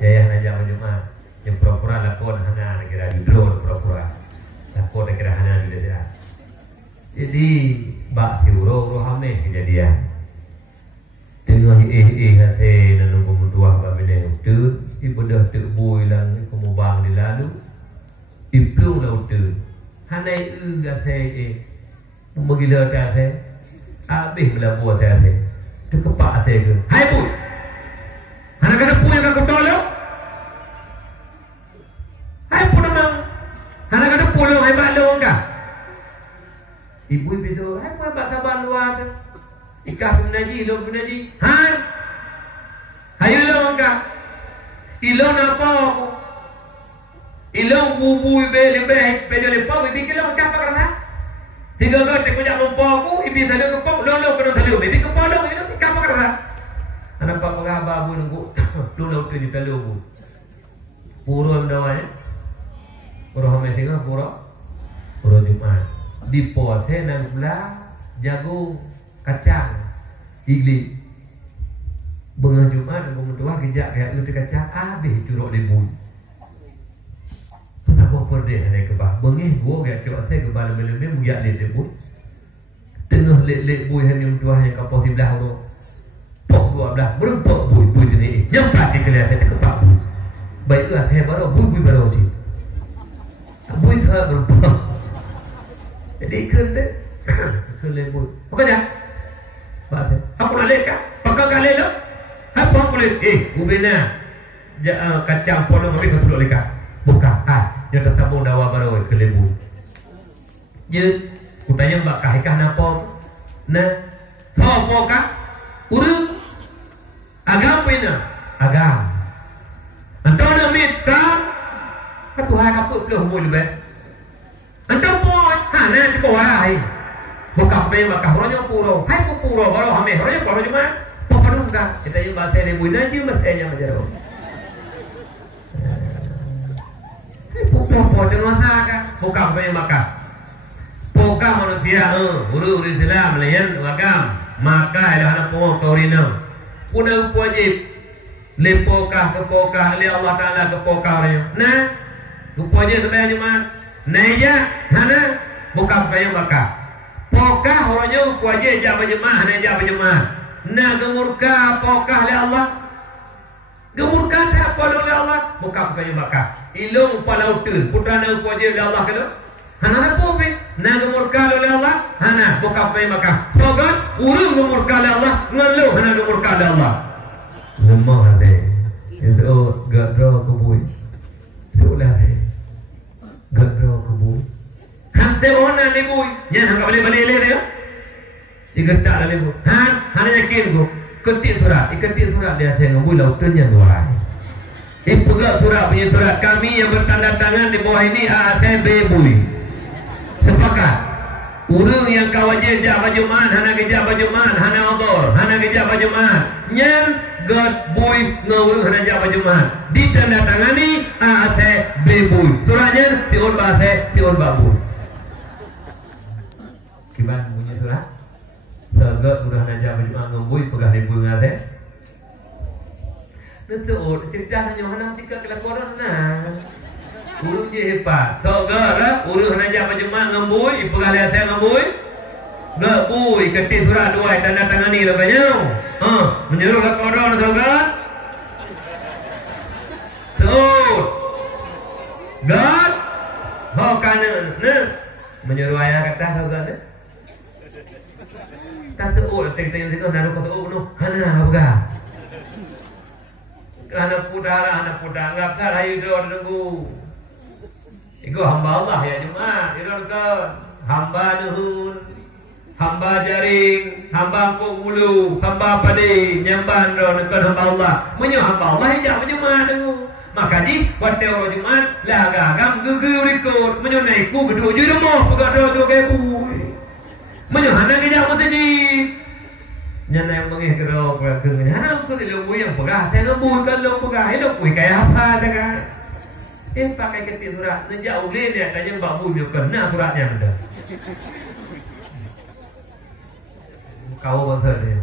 ya najak Jumat yang pura-pura lakon hana kira di drone pura-pura lakon kira hana di dia. Jadi bak siuro rohame kejadian tengah hase nanu pemutuah ba bene tu ibadah tu boy lang pemubang di lalu iplung lau tu hanai gase megila ta se habis melabu se terkepak se ke hai boy hana kada punya ka kutolo hai pun memang hana kada pulo hai ba lo ka ibu bisu hai pun ba saban luar ikah menaji lo menaji hai hayo lo ka ilong apa ilong bubu be lebih be le pa be kilo ka pa kana tiga ga te ko ja lo pa ku ibi talo ko pa lo ko talo be ko pa lo ka pa kana ana pa ko ga babu nunggu lu lo te ni talo bu puro ndawa puro hame tiga puro Jumat di pose nang gula jagung kacang igli benga Jumat aku mentua kejak kayak lu kacang habis curok lembu pasal kau perde hanya kebah bengih gua kayak coba saya kebal lebih muyak le lembu tengah lek bui hanya mentua hanya kapal sebelah tu pok 12 berempok bui ni nyampak di kelihatan terkepak baiklah saya baru bui baru sih bui saya berempok jadi ke lembu bukan dah bahasa aku nak lek pakai kali lo apa boleh ubena kacang polong habis kesulut leka buka dia tersambung dawa baru ke lembu je kutanya mbak kahikah napa na sopo kah urut agam pina agam antau na mita katu hai kaput puluh mul be antau poy na si poy buka pe bakah ronya puro hai puro baru hame ronya puro cuma papadungka kita yung bahasa lembu na je mestanya majaro popo dengan saka buka pe maka poka manusia uru Islam layan wagam maka adalah poka korina kuna wajib lepokah kepokah li Allah taala kepokah raya nah rupanya sebenarnya cuma naya hana buka pe maka poka orangnya wajib jawab jemaah hana jawab jemaah nah gemurka pokah oleh Allah gemurka siapa oleh Allah bukan bukannya maka ilung palautun putra nak wajib oleh Allah kena hana nak popi nah gemurka oleh Allah hana bukan bukannya maka sogat urung gemurka oleh Allah ngalu hana gemurka oleh Allah lemah ada itu gadro kebui itu lah gadro kebui hante ona ni bui nya hang balik-balik le dia digetak dah lembu hana yakin ko ketik surat dia saya ngabui lautannya dua pegang surat punya surat kami yang bertanda tangan di bawah ini ASB bui sepakat urang yang kawajib jak bajuman hana gejak bajuman hana odor hana gejak bajuman nyan god bui ngurung hana jak bajuman ditanda tangani ASB bui suratnya siun bahasa siun babu gimana punya surat segak udah najak berjumpa ngembui pegah ribu ngade ngesuut cerita hanya hanam cika kelakoran nah urung je hebat segak lah urung najak berjumpa ngembui pegah lihat saya ngembui gak bui ketik surat dua tanda tangani lebihnya menyuruh kelakoran segak seut gak hokana menyuruh ayah kata segak deh tak seul kita yang sekarang naruh kata no hana apa hana pudara ngap sar hayu do nunggu iku hamba Allah ya jemaah irol ke hamba nuhun hamba jaring hamba pulu hamba padi nyamban do ke hamba Allah menyo hamba Allah ya jemaah nunggu maka di wate oro jemaah la gagam gugu rikut menyo naiku gedu ju mo pegado do ke menyo hana gejak masjid nyana yang mengih kero perkara hana ko di lembu yang pegah saya lembu kan lembu pegah hidup kui kayak apa jangan pakai ketik surat nejak ulin ya tanya mbak bu dia kena suratnya ada kau bahasa dia